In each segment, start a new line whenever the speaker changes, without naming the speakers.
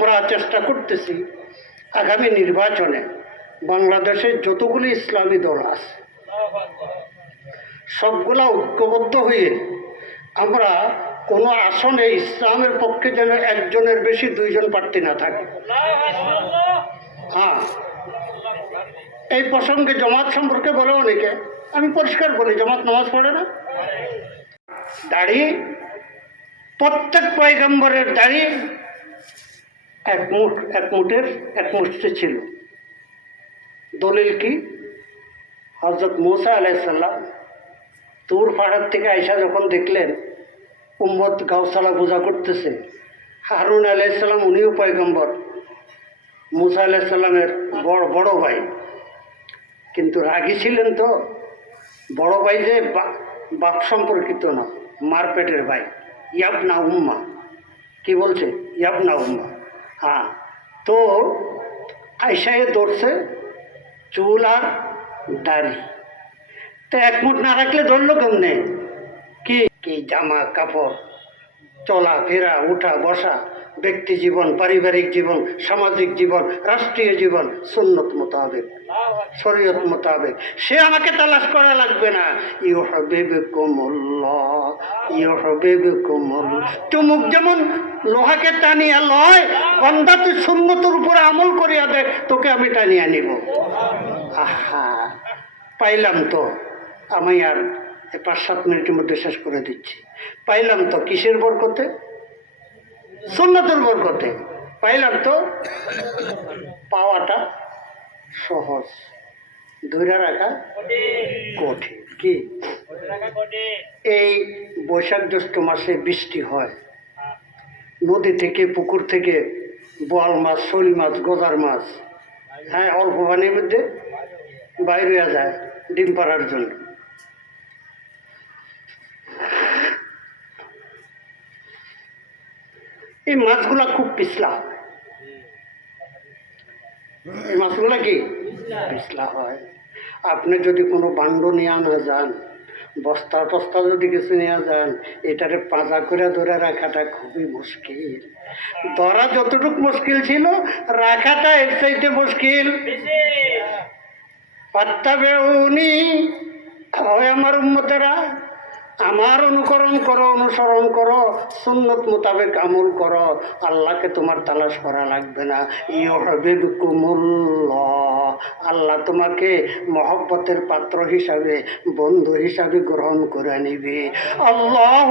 আমরা চেষ্টা করতেছি আগামী নির্বাচনে বাংলাদেশের যতগুলি ইসলামী দল আছে, সবগুলা ঐক্যবদ্ধ হয়ে আমরা কোনো আসনে ইসলামের পক্ষে যেন একজনের বেশি, দুইজন প্রার্থী না থাকে। হ্যাঁ এই প্রসঙ্গে জমাত সম্পর্কে বলে অনেকে, আমি পরিষ্কার বলি, জমাত নামাজ পড়ে না। দাড়ি প্রত্যেক পয়গম্বরের দাড়ি এক মুঠ, এক এক ছিল। দলিল কি? হজরত মৌসা আলাইসাল্লাম তুর পাহাড় থেকে আইসা যখন দেখলেন, উম্মত গাউসালা পূজা করতেছে, হারুন আলাইসাল্লাম উনিও পয়গম্বর, মুসা আলাইসাল্লামের বড় বড় ভাই। কিন্তু রাগী ছিলেন তো, বড় ভাই যে বাপ সম্পর্কিত না, মার পেটের ভাই। ইয়াব না উম্মা। কি বলছে? ইয়াব না উম্মা। হ্যাঁ তো আইসায় ধরছে চুল আর দাড়ি। তো এক মুঠ না রাখলে ধরলো কেমনে? কি কি জামা কাপড়, চলা, ফেরা, উঠা, বসা ব্যক্তি জীবন, পারিবারিক জীবন, সামাজিক জীবন, রাষ্ট্রীয় জীবন, সুন্নত মোতাবেক, শরীয়ত মোতাবেক। সে আমাকে তালাশ করা লাগবে না। ইউ হবে কোমল্লাহ ইউ হবে কোমল চুমুক যেমন লোহাকে টানিয়া লয় বন্ধা তুই সুন্নতর উপরে আমল করিয়া দেখ তোকে আমি টানিয়া নিব। আহা, পাইলাম তো। আমি আর পাঁচ সাত মিনিটের মধ্যে শেষ করে দিচ্ছি। পাইলাম তো, কিসের বরকতে? সুন্নতর বরকতে পাইলাম তো, পাওয়াটা সহজ। ধরে রাখা কঠিন। কি? এই বৈশাখ জ্যৈষ্ঠ মাসে বৃষ্টি হয়। নদী থেকে, পুকুর থেকে, বোয়াল মাছ, শোল মাছ, গজার মাছ হ্যাঁ অল্প পানির মধ্যে বাইরে যায় ডিম পাড়ার জন্য। এই মাছগুলা খুব পিছলা। হয় এই মাছগুলা কি? পিছলা হয়। আপনি যদি কোনো বান্ড নিয়ে না যান বস্তা টস্তা যদি কিছু নিয়ে যান এটারে পাজা করে ধরে রাখাটা খুবই মুশকিল। ধরা যতটুকু মুশকিল ছিল রাখাটা এর চাইতে মুশকিল। পাত্তা বেউনি। হয় আমার উন্মতেরা আমার অনুকরণ করো, অনুসরণ করো, সুন্নত মোতাবেক আমল করো। আল্লাহকে তোমার তালাশ করা লাগবে না। হবে কুমুল্লাহ আল্লাহ তোমাকে মহব্বতের পাত্র হিসাবে, বন্ধু হিসাবে গ্রহণ করে নিবে। আল্লাহ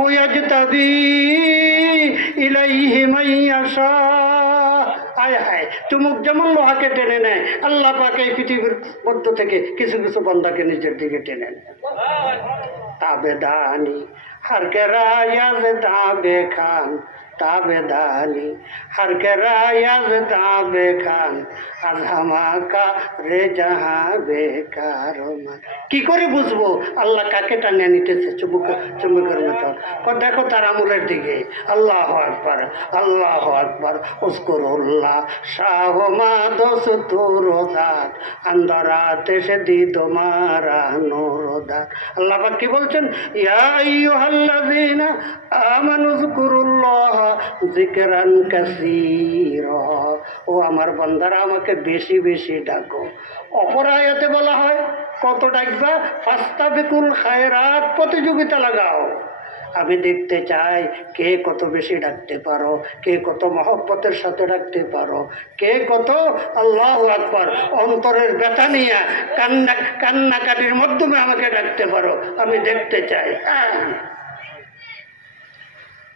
মাইয়াশা হায় হায় যেমন লোহাকে টেনে নেয়, আল্লাহ পাকে এই পৃথিবীর মধ্য থেকে কিছু কিছু বন্ধাকে নিজের দিকে টেনে নেয়। তাবেদানি হার কে রায়াজ দাবে খান তাবেদানি হর কে রায়াজ দাবে খান আজ হামাকা রে যাহা বেকার। কি করে বুঝব আল্লাহ কাকে টানে নিতেছে চুমুক চুমুকের মতো দেখো তার আমলের দিকে আল্লাহ আকবার আল্লাহ আকবার উস্করুল্লাহ শাহ মা দোষ তোরদার আন্দরাতে সে দিদ মারা নোরদার আল্লাহ পাক কি বলছেন ইয়া আইয়ুহাল্লাযীনা আমানু যকুরুল্লাহ যিকরান কাসীরা। ও আমার বান্দারা, আমাকে বেশি বেশি ডাকো। অপর আয়াতে বলা হয়, কত ডাকবা? ফাস্তাবিকুল খায়রাত প্রতিযোগিতা লাগাও। আমি দেখতে চাই, কে কত বেশি ডাকতে পারো? কে কত মহব্বতের সাথে ডাকতে পারো? কে কত? আল্লাহ আকবর। অন্তরের ব্যথা নিয়ে কান্না কান্নাকাটির মাধ্যমে আমাকে ডাকতে পারো। আমি দেখতে চাই। হ্যাঁ।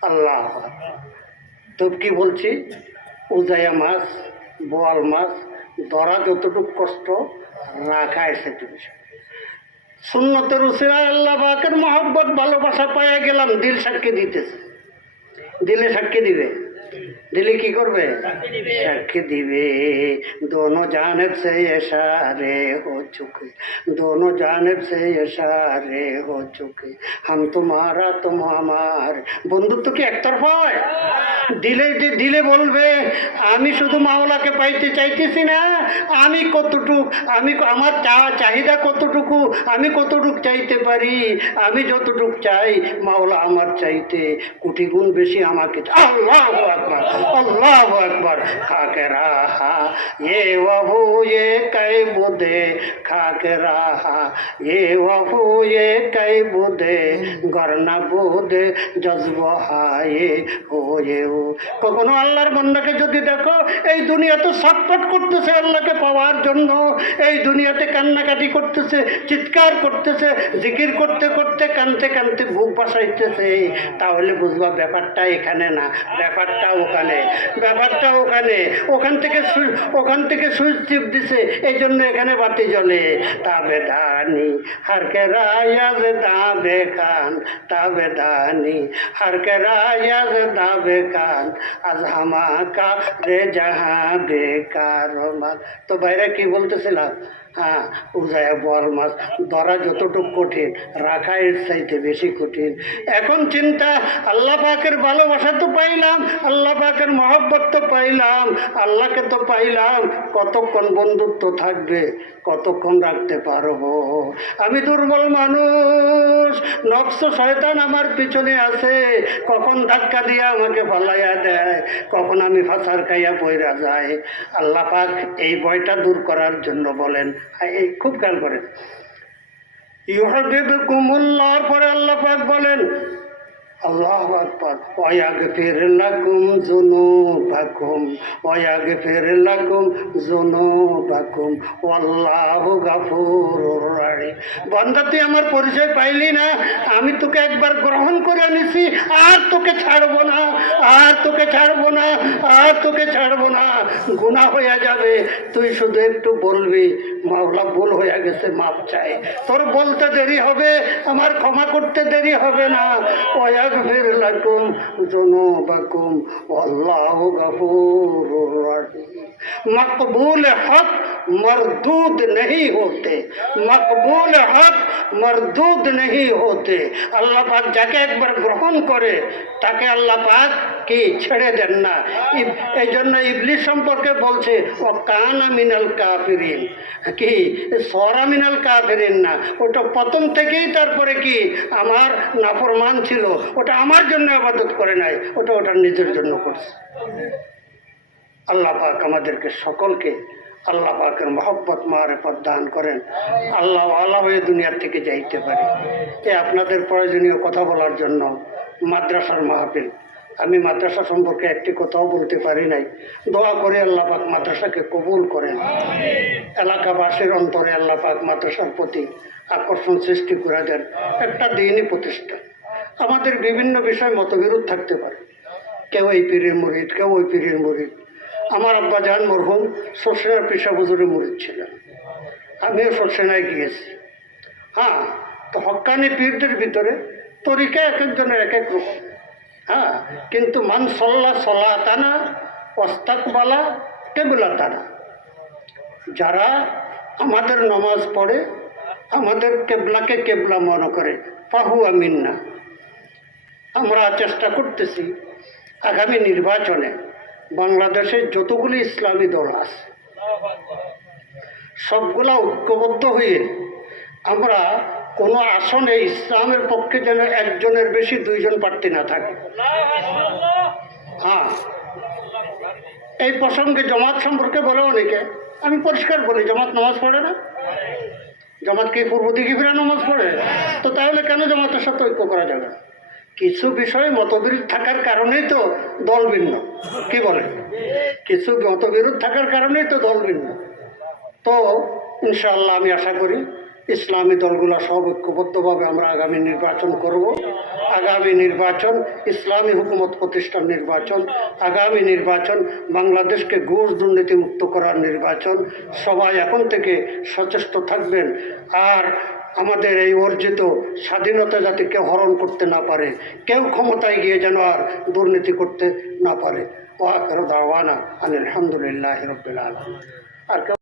আল্লাহ। তো কি বলছি? উজায়া মাছ, বোয়াল মাছ, ধরা যতটুকু কষ্ট, রাখা এসে তুলছে সুন্নতের উসিরায় আল্লাহ বাকের মহব্বত, ভালোবাসা পাইয়া গেলাম, দিল সাক্ষী দিতেছে। দিলে সাক্ষী দিবে। দিলে কি করবে? সাক্ষী দিবে। দোনো জানেব সে ইশারে হো চুকে। দোনো জানেব সে ইশারে হো চুকে। হাম তোমারা তুম আমার বন্ধুত্ব কি একতরফা হয়। দিলে যে দিলে বলবে আমি শুধু মাওলাকে পাইতে চাইতেছি না আমি কতটুক আমি আমার চা চাহিদা কতটুকু আমি কতটুক চাইতে পারি আমি যতটুক চাই মাওলা আমার চাইতে কোটি গুণ বেশি আমাকে আল্লাহ আকবার। अल्लाह अकबर खा के रहा ये वहू ये कई बुदे खा के रहा ये वहू ये कई बुदे গরনা বুদে জজব হায়ে হয়ে ও কখনো আল্লাহর বন্দাকে যদি দেখো এই দুনিয়াতে ছটফট করতেছে আল্লাহকে পাওয়ার জন্য এই দুনিয়াতে কান্নাকাটি করতেছে চিৎকার করতেছে জিকির করতে করতে কানতে কানতে বুক বাসাইতেছে তাহলে বুঝবা ব্যাপারটা এখানে না ব্যাপারটা ওখানে। ব্যাপারটা ওখানে। ওখান থেকে ওখান থেকে সুইচ টিপ দিছে এই জন্য এখানে বাতি জ্বলে। তাবে দানি হারকে রায়াজ দাবে কান তাবে দানি হারকে রায়াজ দাবে কান আজ হামাকা রে যাহা বেকার তো বাইরে কি বলতেছিলাম হ্যাঁ মাছ, ধরা যতটুকু কঠিন, রাখা এর চাইতে বেশি কঠিন। এখন চিন্তা, আল্লাহ পাকের ভালোবাসা তো পাইলাম, আল্লাহ পাকের মহব্বত তো পাইলাম, আল্লাহকে তো পাইলাম, কতক্ষণ বন্ধুত্ব থাকবে, কতক্ষণ রাখতে পারব? আমি দুর্বল মানুষ, নকশ শয়তান আমার পিছনে আছে, কখন ধাক্কা দিয়ে আমাকে পালাইয়া দেয়, কখন আমি ফাঁসার খাইয়া বইরা যায় আল্লাহ পাক এই ভয়টা দূর করার জন্য বলেন এই খুব খেয়াল করেন ইউহাবিবকুমুল্লাহর পরে আল্লাহ পাক বলেন আল্লাহ তুই আমার পরিচয় পাইলি না? আমি তোকে একবার গ্রহণ করে নিছি আর তোকে ছাড়বো না, আর তোকে ছাড়বো না, আর তোকে ছাড়বো না। গুনাহ হয়ে যাবে। তুই শুধু একটু বলবি, মাওলা, ভুল হয়ে গেছে মাপ চাই। তোর বলতে দেরি হবে, আমার ক্ষমা করতে দেরি হবে না। ওয়াগফির লাকুম যুনুবাকুম আল্লাহু গাফুরুর রহিম मकबूल हक मरदूद नहीं होते মকবুল হক মরদুদ नहीं होते আল্লাহ পাক যাকে একবার গ্রহণ করে তাকে আল্লাহ পাক কি ছেড়ে দেন না ইব- এই জন্য ইবলিশ সম্পর্কে বলছে ও কানা মিনাল কাফিরিন কি সরা মিনাল কাফিরিন না ওটা প্রথম থেকেই তারপরে কি আমার নাফরমান ছিল ওটা আমার জন্য আবাদত করে নাই ওটা ওটার নিজের জন্য করছে আল্লাহ পাক আমাদেরকে সকলকে আল্লাহ পাকের মহব্বত, মারেফত দান করেন। আল্লাহ আল্লাহ হয়ে দুনিয়ার থেকে যাইতে পারে। এ আপনাদের প্রয়োজনীয় কথা বলার জন্য মাদ্রাসার মাহফিল। আমি মাদ্রাসা সম্পর্কে একটি কথাও বলতে পারি নাই। দোয়া করে আল্লাহ পাক মাদ্রাসাকে কবুল করেন। এলাকাবাসীর অন্তরে আল্লাহ পাক মাদ্রাসার প্রতি আকর্ষণ সৃষ্টি করে দেন। একটা দিনই প্রতিষ্ঠান আমাদের বিভিন্ন বিষয় মতবিরোধ থাকতে পারে। কেউ এই পীরের মুরিদ, কেউ ওই পীরের মুরিদ। আমার আব্বা জান মরহুম সরসেনার পেশা বুজুরে মুরিদ ছিলেন আমিও সরসেনায় গিয়েছি। হ্যাঁ তো হক্কানি পীরদের ভিতরে তরিকা এক একজনের এক এক রকম। হ্যাঁ কিন্তু মান সল্লা সলা তানা অস্তাকবালা টেবুলা তানা যারা আমাদের নমাজ পড়ে, আমাদের কেবলাকে কেবলা মনে করে পাহু আমিন না আমরা চেষ্টা করতেছি আগামী নির্বাচনে বাংলাদেশে যতগুলি ইসলামী দল আছে, সবগুলা ঐক্যবদ্ধ হয়ে আমরা কোনো আসনে ইসলামের পক্ষে যেন একজনের বেশি, দুইজন প্রার্থী না থাকে। হ্যাঁ। এই প্রসঙ্গে জমাত সম্পর্কে বলে অনেকে। আমি পরিষ্কার বলি, জমাত নামাজ পড়ে না। জামাত কি পূর্ব দিকে ফিরে নামাজ পড়ে? তো তাহলে কেন জামাতের সাথে ঐক্য করা যাবে না? কিছু বিষয়ে মতবিরোধ থাকার কারণেই তো দল ভিন্ন। কি বলে? কিছু মতবিরোধ থাকার কারণেই তো দল ভিন্ন। তো ইনশাআল্লাহ আমি আশা করি ইসলামী দলগুলো সব ঐক্যবদ্ধভাবে আমরা আগামী নির্বাচন করব। আগামী নির্বাচন, ইসলামী হুকুমত প্রতিষ্ঠান নির্বাচন, আগামী নির্বাচন, বাংলাদেশকে ঘুষ দুর্নীতি মুক্ত করার নির্বাচন, সবাই এখন থেকে সচেষ্ট থাকবেন। আর আমাদের এই অর্জিত স্বাধীনতা যাতে কেউ হরণ করতে না পারে, কেউ ক্ষমতায় গিয়ে যেন আর দুর্নীতি করতে না পারে। ওয়াকের দাওয়ানা আলহামদুলিল্লাহ রবিল আলম আর